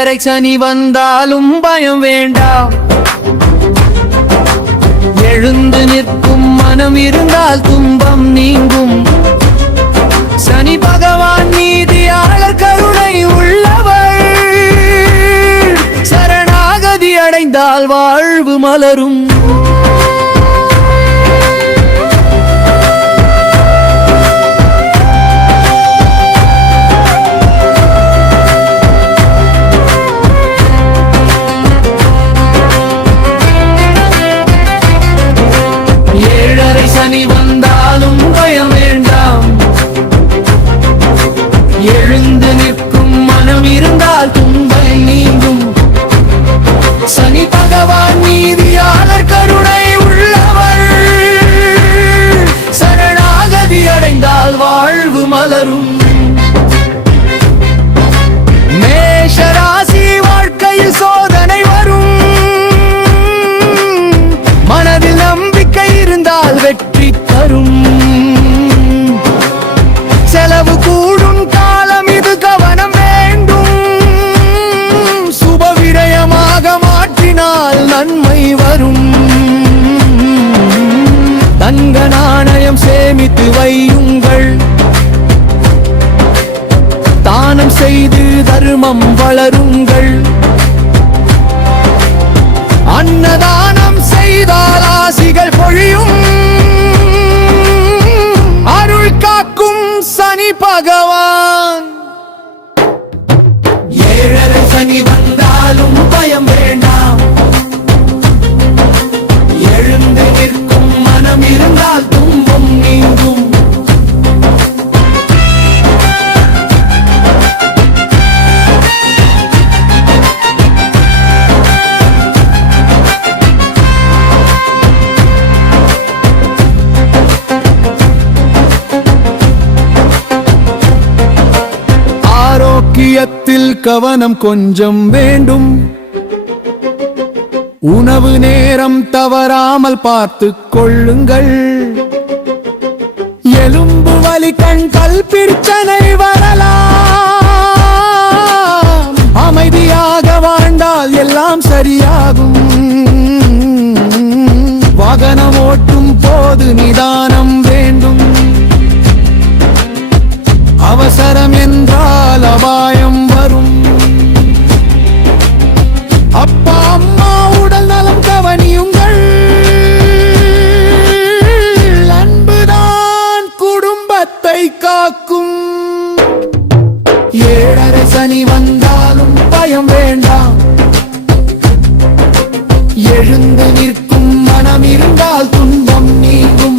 ஏழரை சனி வந்தாலும் பயம் வேண்டாம். எழுந்து நிற்கும் மனம் இருந்தால் துன்பம் நீங்கும். சனி பகவான் நீதியாளர் கருணை உள்ளவர். சரணாகதி அடைந்தால் வாழ்வு மலரும். சனி வந்தாலும் பயம் வேண்டாம். எழுந்து நிற்கும் மனம் இருந்தால் துன்பம் நீங்கும். சனி பகவான் நீதியாளர் கருணை உள்ளவர். சரணாகதி அடைந்தால் வாழ்வு மலரும். மேஷராசி வாழ்க்கையில் சோதனை வரும். மனதில் நம்பிக்கை இருந்தால் வெற்றி தரும். செலவு கூடும் காலம் இது, கவனம் வேண்டும். சுப விரயமாக மாற்றினால் நன்மை வரும். தங்க நாணயம் சேமித்து வையுங்கள். தானம் செய்து தர்மம் வளருங்கள். அன்னதானம் செய்தால் ஆசிகள் பொழியும். அருள் காக்கும் சனி பகவான். ஏழரை சனி வந்தாலும் பயம் வேண்டாம். எழுந்து நிற்கும் மனம் இருந்தால் துன்பம் நீங்கும். ஆரோக்கியத்தில் கவனம் கொஞ்சம் வேண்டும். உணவு நேரம் தவறாமல் பார்த்துக் கொள்ளுங்கள். எலும்பு வலி, கண்கள் பிரச்சனை வரலாம். அமைதியாக வாழ்ந்தால் எல்லாம் சரியாகும். வாகனம் ஓட்டும் போது நிதானம் வேண்டும். அவசரம் என்றால் அபாயம் வரும். அப்பா அம்மா உடல் நலம் கவனியுங்கள். அன்புதான் குடும்பத்தை காக்கும். ஏழரை சனி வந்தாலும் பயம் வேண்டாம். எழுந்து நிற்கும் மனம் இருந்தால் துன்பம் நீங்கும்.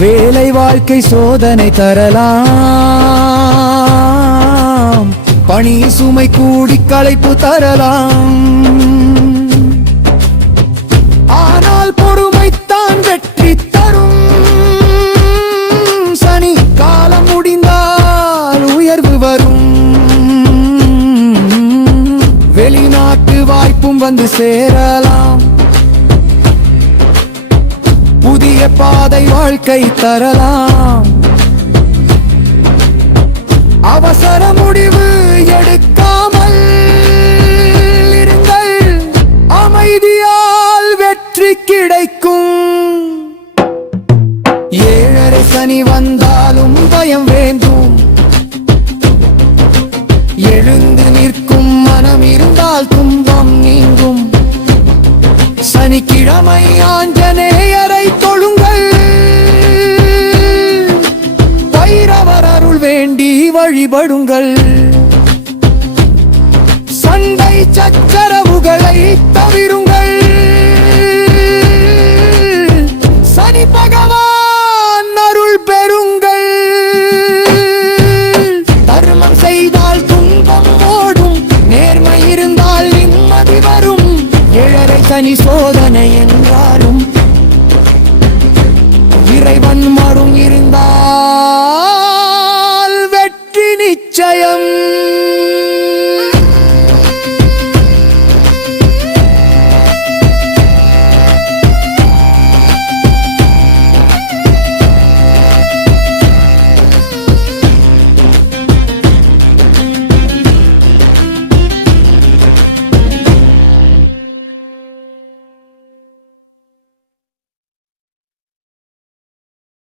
வேலை வாழ்க்கை சோதனை தரலாம். பணி சுமை கூடி களைப்பு தரலாம். ஆனால் பொறுமைத்தான் வெற்றி தரும். சனி காலம் முடிந்தால் உயர்வு வரும். வெளிநாட்டு வாய்ப்பும் வந்து சேரலாம். புதிய பாதை வாழ்க்கை தரலாம். அவசர முடிவு எடுக்காமல் இருங்கள். அமைதியால் வெற்றி கிடைக்கும். ஏழரை சனி வந்தாலும் பயம் வேண்டும். எழுந்து நிற்கும் மனம் இருந்தால் துன்பம் நீங்கும். சனிக்கிழமை ஆஞ்சநேயரை தொழுங்கள். பைரவர் அருள் வேண்டி வழிபடுங்கள். சண்டை சச்சரவுகளை தவிருங்கள். சனி பகவான் அருள் பெறுங்கள். தர்மம் செய்தால் துன்பம் ஓடும். நேர்மை இருந்தால் நிம்மதி வரும். ஏழரை சனி சோதனை என்றாலும் இறைவன் மரும் இருந்தால் வெற்றி நிச்சயம். ஜெயம்